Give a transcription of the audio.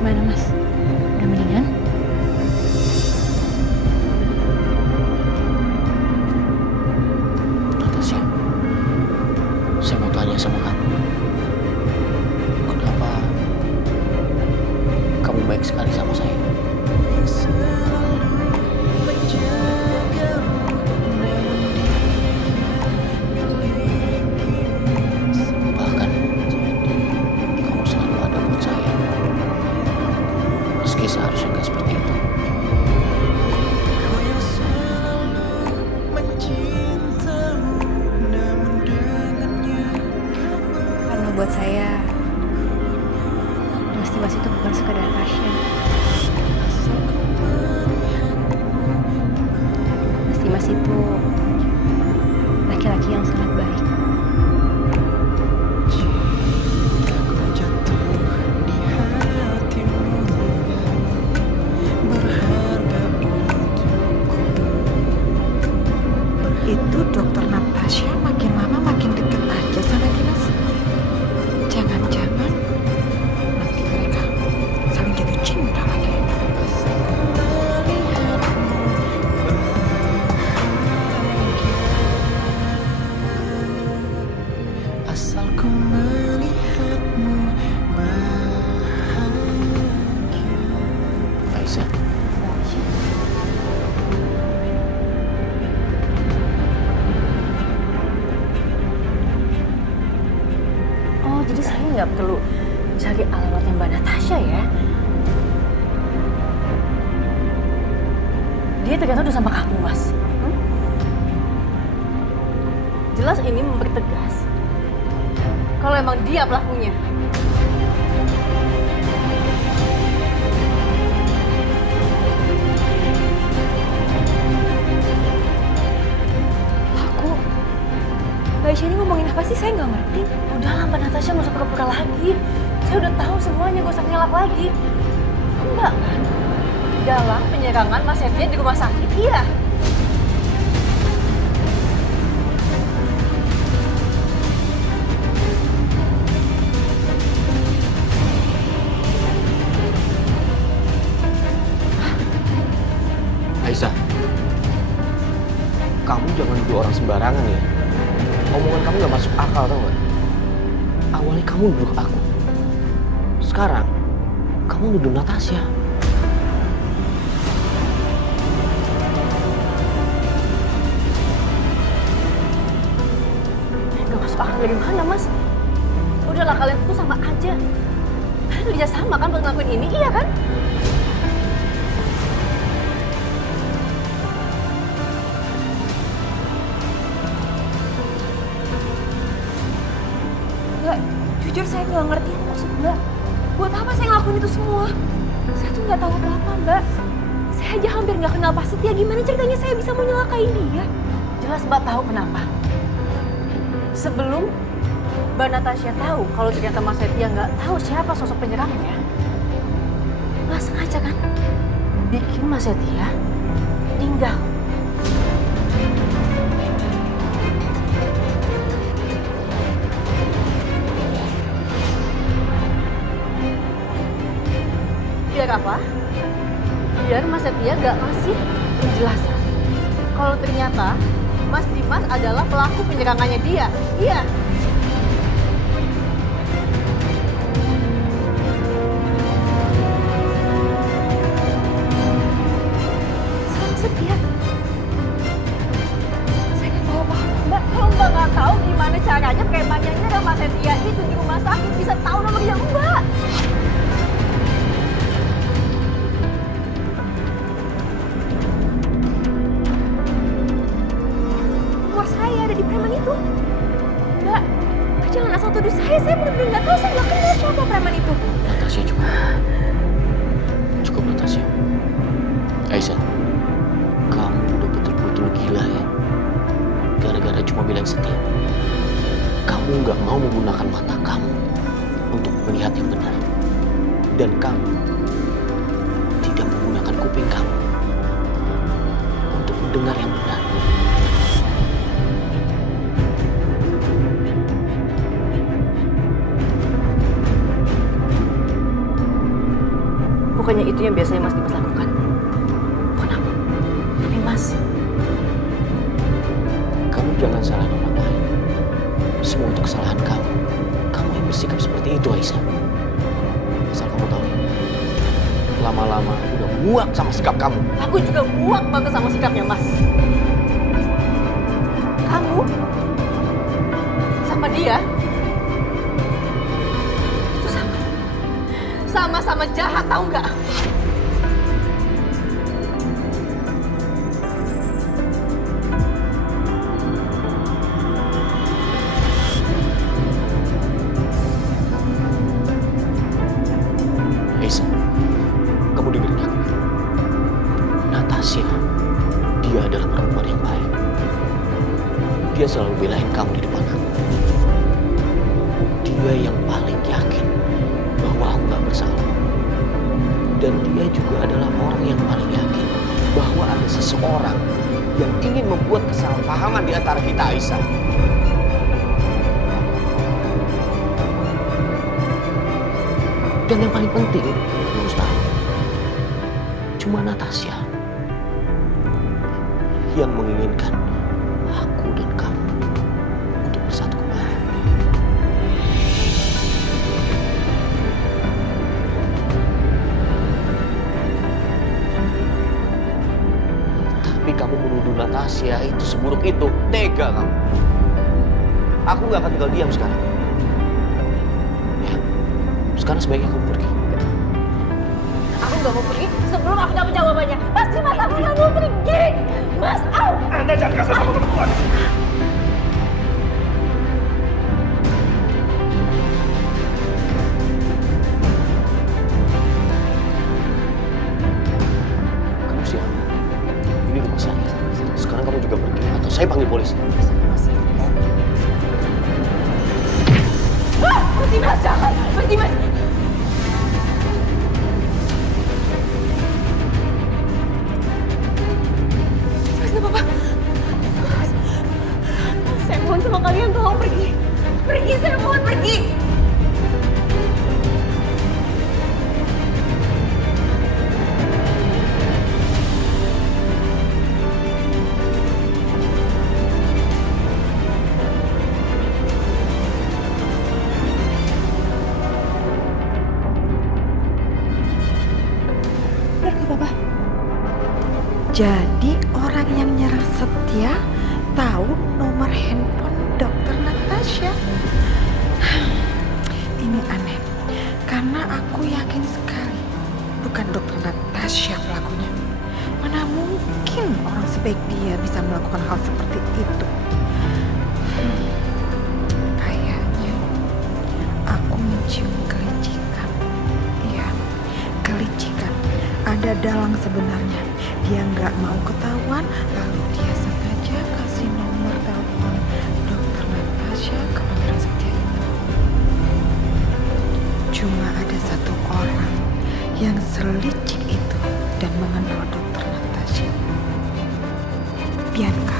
Gimana Mas? Udah mendingan? Natasha, saya mau tanya sama kamu. Kenapa kamu baik sekali sama saya? Bahkan kamu selalu ada buat saya. Meski seharusnya nggak seperti itu. Karena buat saya, Mas Dimas itu bukan sekadar pasien. Mas Dimas itu laki-laki yang sangat baik. Itu dokter Natasha makin lama makin deket aja sama Dimas. Jangan-jangan nanti mereka saling jatuh cinta lagi. Asal ku melihatmu bahagia. Aisyah, Oh, jadi saya nggak perlu cari alamatnya Mbak Natasha ya? Dia ternyata udah sama kamu, Mas. Jelas ini mempertegas kalau emang dia pelakunya. Aku, Mbak Aisyah ini ngomongin apa sih? Saya nggak ngerti. Udahlah Mbak Natasha, nggak usah pura-pura lagi. Saya udah tahu semuanya, gak usah ngelak lagi. Mbak kan dalam penyerangan Mas Septian di rumah sakit, iya. Aisyah, kamu jangan nuduh orang sembarangan ya. Omongan kamu nggak masuk akal, tau nggak? Awalnya kamu nuduh aku, sekarang kamu nuduh Natasha. Gak masuk akal dari mana, Mas? Udahlah, kalian tuh sama aja. Kalian kerja sama kan buat ngelakuin ini, iya kan? Mbak, jujur saya nggak ngerti maksud Mbak. Buat apa saya ngelakuin itu semua? Saya tuh nggak tahu apa-apa, Mbak. Saya aja hampir nggak kenal Pak Setia. Gimana ceritanya saya bisa mau nyelakain dia? Jelas Mbak tahu kenapa. Sebelum Mbak Natasha tahu kalau ternyata Mas Setia nggak tahu siapa sosok penyerangnya, Mas sengaja kan bikin Mas Setia meninggal. Biar apa? Biar Mas Setia nggak ngasih penjelasan kalau ternyata Mas Dimas adalah pelaku penyerangannya dia. Iya. Saya Setia. Saya nggak tahu apa-apa, Mbak. Kalau Mbak nggak tahu gimana caranya premannya nyerang Mas Setia itu di rumah sakit bisa tahu nomornya Mbak. Nomor saya ada di preman itu. Mbak, jangan asal tuduh saya. Saya benar-benar nggak tahu. Saya nggak kenal siapa preman itu. Natasha cukup. Cukup Natasha. Aisyah, kamu udah betul-betul gila ya. Gara-gara cuma bilang setia. Kamu nggak mau menggunakan mata kamu untuk melihat yang benar. Dan kamu tidak menggunakan kuping kamu untuk mendengar yang benar. Bukannya itu yang biasanya Mas Dimas lakukan? Bukan aku, tapi Mas. Kamu jangan salahin orang lain. Semua untuk kesalahan kamu. Kamu yang bersikap seperti itu, Aisyah. Asal kamu tahu, lama-lama aku udah muak sama sikap kamu. Aku juga muak banget sama sikapnya Mas. Kamu sama dia itu sama-sama jahat, tahu nggak? Aisyah, kamu dengerin aku. Natasha, dia adalah perempuan yang baik. Dia selalu belain kamu di depan aku. Dia yang paling yakin bahwa aku gak bersalah. Dan dia juga adalah orang yang paling yakin bahwa ada seseorang yang ingin membuat kesalahpahaman di antara kita, Aisyah. Dan yang paling penting, kamu harus tahu, cuma Natasha yang menginginkan aku dan kamu untuk bersatu kembali. Tapi kamu menuduh Natasha itu seburuk itu, tega kamu. Aku gak akan tinggal diam sekarang. Ya, sekarang sebaiknya kamu pergi. Aku nggak mau pergi sebelum aku dapat jawabannya. Mas Dimas, aku nggak mau pergi. Mas, au! Anda jangan kasar sama perempuan. Kamu siapa? Ini rumah saya. Sekarang kamu juga pergi atau saya panggil polisi. Mas Dimas, jangan! Mas Dimas! Mas, nggak apa-apa. Saya mohon sama kalian, tolong pergi. Pergi, saya mohon pergi. Benar nggak apa-apa? Jadi orang yang nyerang Setia tahu nomor handphone dokter Natasha. Ini aneh, karena aku yakin sekali bukan dokter Natasha pelakunya. Mana mungkin orang sebaik dia bisa melakukan hal seperti itu? Kayaknya aku mencium kelicikan. Iya, kelicikan. Ada dalang sebenarnya. Dia nggak mau ketahuan, lalu dia sengaja kasih nomor telepon dokter Natasha ke Pangeran Setia itu. Cuma ada satu orang yang selicik itu dan mengenal dokter Natasha. Bianca.